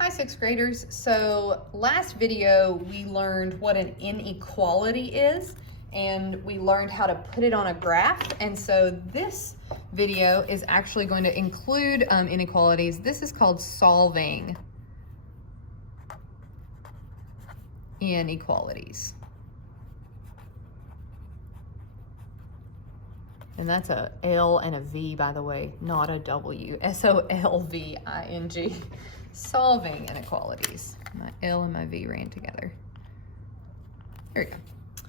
Hi, sixth graders. So last video, we learned what an inequality is, and we learned how to put it on a graph. And so this video is actually going to include inequalities. This is called solving inequalities. And that's a L and a V, by the way, not a W. S-O-L-V-I-N-G. Solving inequalities. My L and my V ran together. There we go.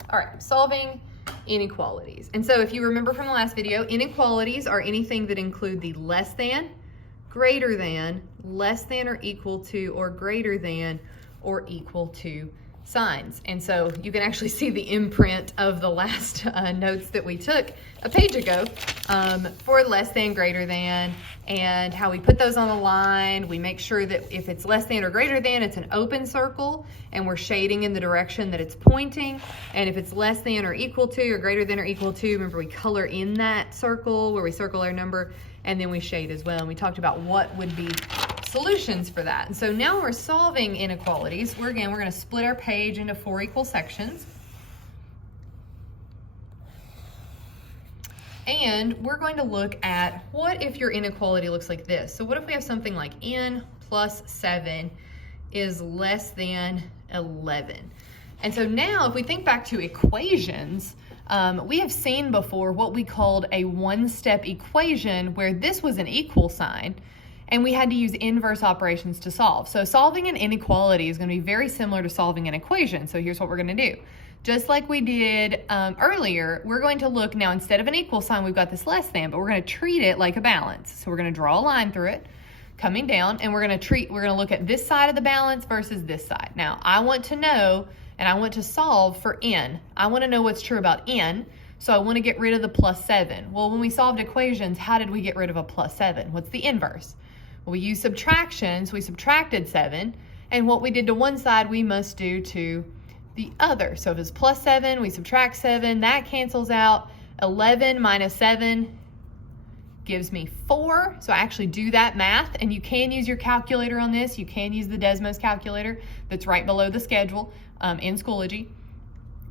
All right, solving inequalities. And so if you remember from the last video, inequalities are anything that include the less than, greater than, less than or equal to, or greater than or equal to signs. And so you can actually see the imprint of the last notes that we took a page ago for less than, greater than, and how we put those on a line. We make sure that if it's less than or greater than, it's an open circle and we're shading in the direction that it's pointing. And if it's less than or equal to or greater than or equal to, remember we color in that circle where we circle our number and then we shade as well. And we talked about what would be solutions for that. And so now we're solving inequalities. We're going to split our page into 4 equal sections. And we're going to look at what if your inequality looks like this. So what if we have something like n plus 7 is less than 11? And so now if we think back to equations, we have seen before what we called a one-step equation where this was an equal sign and we had to use inverse operations to solve. So solving an inequality is going to be very similar to solving an equation. So here's what we're going to do. Just like we did earlier, we're going to look now, instead of an equal sign, we've got this less than, but we're going to treat it like a balance. So we're going to draw a line through it, coming down, and we're going to look at this side of the balance versus this side. Now, I want to know, and I want to solve for n. I want to know what's true about n, so I want to get rid of the plus 7. Well, when we solved equations, how did we get rid of a plus 7? What's the inverse? Well, we used subtraction, so we subtracted 7, and what we did to one side, we must do to the other. So if it's plus 7, we subtract 7, that cancels out. 11 minus 7 gives me 4. So I actually do that math, and you can use your calculator on this. You can use the Desmos calculator that's right below the schedule in Schoology.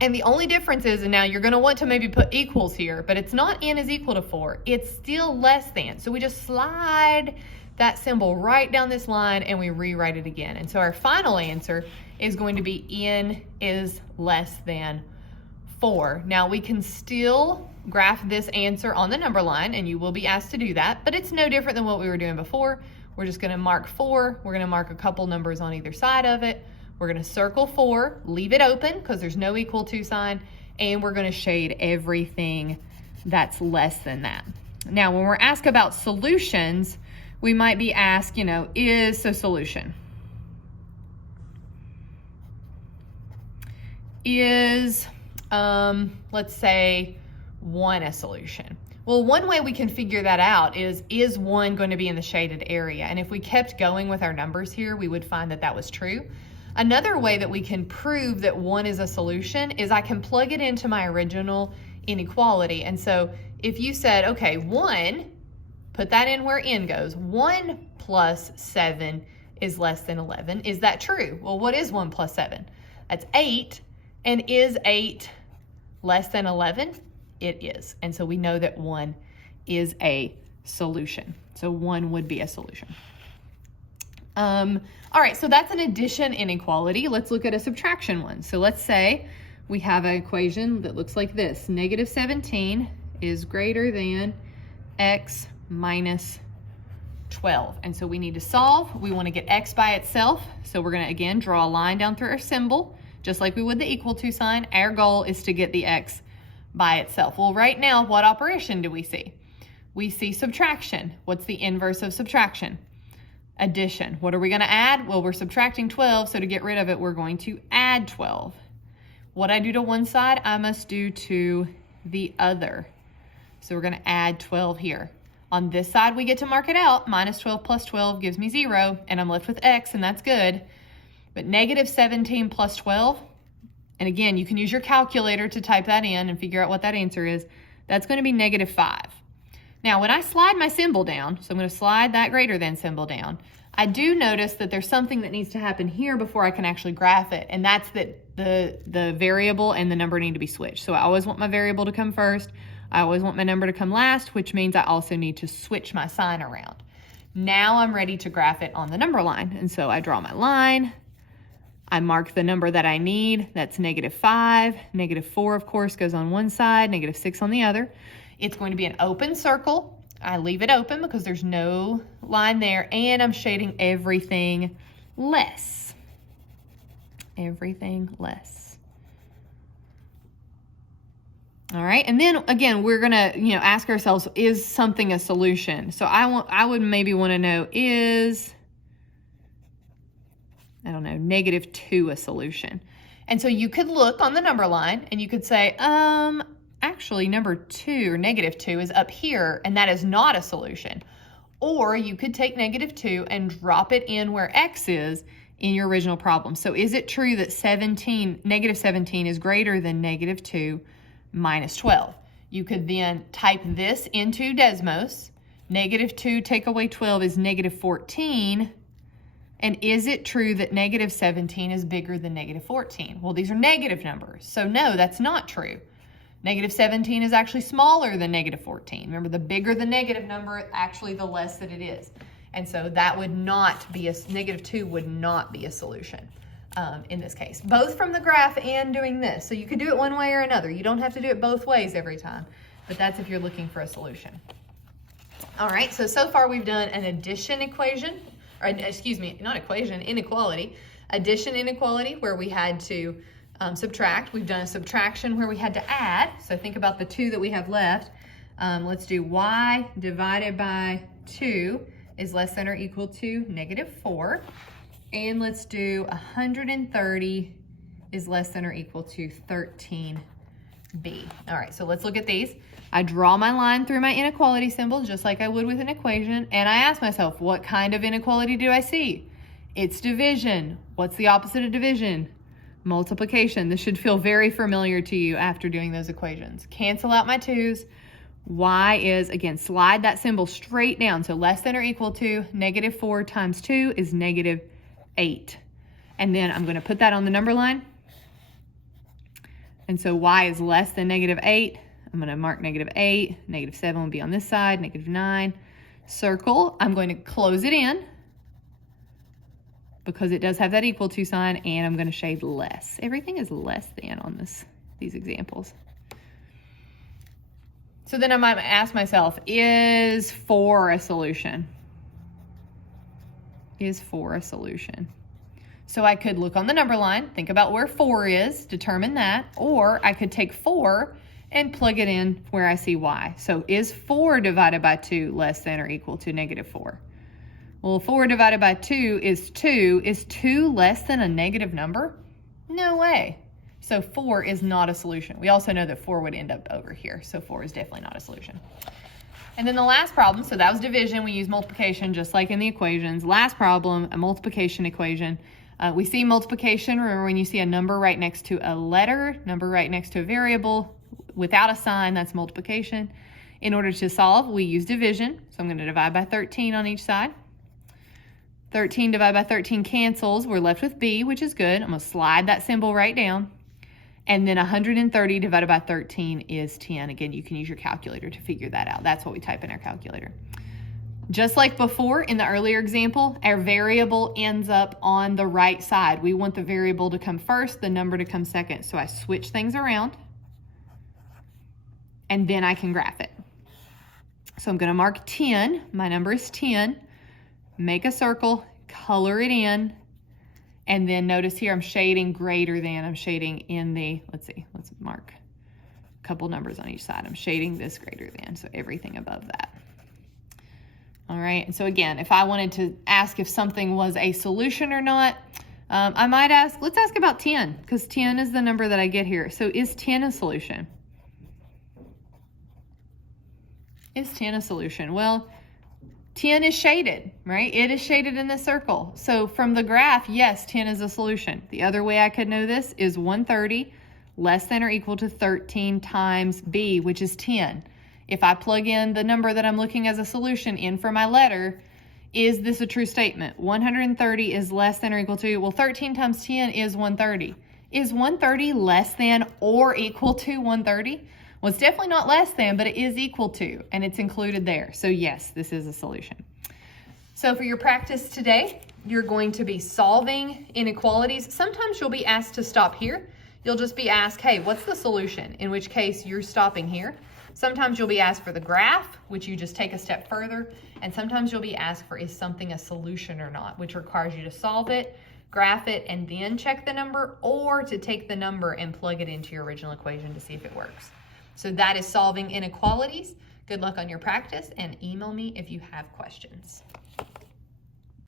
And the only difference is, and now you're gonna want to maybe put equals here, but it's not n is equal to 4, it's still less than. So we just slide that symbol right down this line and we rewrite it again. And so our final answer is going to be n is less than 4. Now we can still graph this answer on the number line, and you will be asked to do that, but it's no different than what we were doing before. We're just gonna mark 4. We're gonna mark a couple numbers on either side of it. We're gonna circle 4, leave it open because there's no equal to sign, and we're gonna shade everything that's less than that. Now, when we're asked about solutions, we might be asked, is the solution? Is, let's say, 1 a solution? Well, one way we can figure that out is 1 going to be in the shaded area? And if we kept going with our numbers here, we would find that that was true. Another way that we can prove that 1 is a solution is I can plug it into my original inequality. And so if you said, okay, 1, put that in where n goes, 1 plus 7 is less than 11. Is that true? Well, what is 1 plus 7? That's 8. And is 8 less than 11? It is. And so we know that 1 is a solution. So 1 would be a solution. All right, so that's an addition inequality. Let's look at a subtraction one. So let's say we have an equation that looks like this. Negative 17 is greater than x minus 12. And so we need to solve. We want to get x by itself. So we're going to, again, draw a line down through our symbol, just like we would the equal to sign. Our goal is to get the x by itself. Well, right now, what operation do we see? We see subtraction. What's the inverse of subtraction? Addition. What are we going to add? Well, we're subtracting 12, so to get rid of it, we're going to add 12. What I do to one side, I must do to the other. So we're going to add 12 here. On this side, we get to mark it out. Minus 12 plus 12 gives me 0, and I'm left with x, and that's good. But negative 17 plus 12, and again, you can use your calculator to type that in and figure out what that answer is. That's going to be negative 5. Now, when I slide my symbol down, so I'm going to slide that greater than symbol down, I do notice that there's something that needs to happen here before I can actually graph it, and that's that the variable and the number need to be switched. So I always want my variable to come first. I always want my number to come last, which means I also need to switch my sign around. Now I'm ready to graph it on the number line, and so I draw my line. I mark the number that I need. That's -5. -4, of course, goes on one side, -6 on the other. It's going to be an open circle. I leave it open because there's no line there, and I'm shading everything less. Everything less. All right, and then again, we're gonna, ask ourselves, is something a solution? So I would maybe want to know, is, I don't know, -2 a solution? And so you could look on the number line and you could say, actually number 2 or -2 is up here, and that is not a solution. Or you could take -2 and drop it in where X is in your original problem. So is it true that -17 is greater than -2 minus 12? You could then type this into Desmos. -2 take away 12 is -14. And is it true that -17 is bigger than -14? Well, these are negative numbers. So no, that's not true. -17 is actually smaller than -14. Remember, the bigger the negative number, actually the less that it is. And so that would not be -2 would not be a solution in this case, both from the graph and doing this. So you could do it one way or another. You don't have to do it both ways every time, but that's if you're looking for a solution. All right, so far we've done an addition equation, or excuse me, not equation, inequality. Addition inequality where we had to subtract. We've done a subtraction where we had to add. So think about the 2 that we have left. Let's do y divided by 2 is less than or equal to -4. And let's do 130 is less than or equal to 13b. All right, so let's look at these. I draw my line through my inequality symbol just like I would with an equation, and I ask myself, what kind of inequality do I see? It's division. What's the opposite of division? Multiplication. This should feel very familiar to you after doing those equations. Cancel out my 2's. Y is, again, slide that symbol straight down. So less than or equal to -4 times 2 is -8. And then I'm going to put that on the number line. And so y is less than -8. I'm going to mark -8. -7 will be on this side. -9. Circle. I'm going to close it in because it does have that equal to sign, and I'm going to shade less. Everything is less than on these examples. So then I might ask myself, is 4 a solution? Is 4 a solution? So I could look on the number line, think about where 4 is, determine that, or I could take 4 and plug it in where I see y. So is 4 divided by 2 less than or equal to -4? Well, 4 divided by 2 is 2. Is 2 less than a negative number? No way. So 4 is not a solution. We also know that 4 would end up over here, so 4 is definitely not a solution. And then the last problem, so that was division. We use multiplication just like in the equations. Last problem, a multiplication equation. We see multiplication, remember when you see a number right next to a letter, number right next to a variable, without a sign, that's multiplication. In order to solve, we use division. So I'm going to divide by 13 on each side. 13 divided by 13 cancels. We're left with b, which is good. I'm going to slide that symbol right down. And then 130 divided by 13 is 10. Again, you can use your calculator to figure that out. That's what we type in our calculator. Just like before in the earlier example, our variable ends up on the right side. We want the variable to come first, the number to come second. So I switch things around, and then I can graph it. So I'm going to mark 10. My number is 10. Make a circle, color it in, and then notice here I'm shading greater than. I'm shading in the, let's mark a couple numbers on each side. I'm shading this greater than, so everything above that. All right, and so again, if I wanted to ask if something was a solution or not, I might ask, let's ask about 10, because 10 is the number that I get here. So is 10 a solution? Is 10 a solution? Well, 10 is shaded, right? It is shaded in this circle. So from the graph, yes, 10 is a solution. The other way I could know this is 130 less than or equal to 13 times b, which is 10. If I plug in the number that I'm looking as a solution in for my letter, is this a true statement? 130 is less than or equal to, well, 13 times 10 is 130. Is 130 less than or equal to 130? Well, it's definitely not less than, but it is equal to, and it's included there. So yes, this is a solution. So for your practice today, you're going to be solving inequalities. Sometimes you'll be asked to stop here. You'll just be asked, hey, what's the solution? In which case you're stopping here. Sometimes you'll be asked for the graph, which you just take a step further. And sometimes you'll be asked for, is something a solution or not, which requires you to solve it, graph it, and then check the number, or to take the number and plug it into your original equation to see if it works. So that is solving inequalities. Good luck on your practice, and email me if you have questions.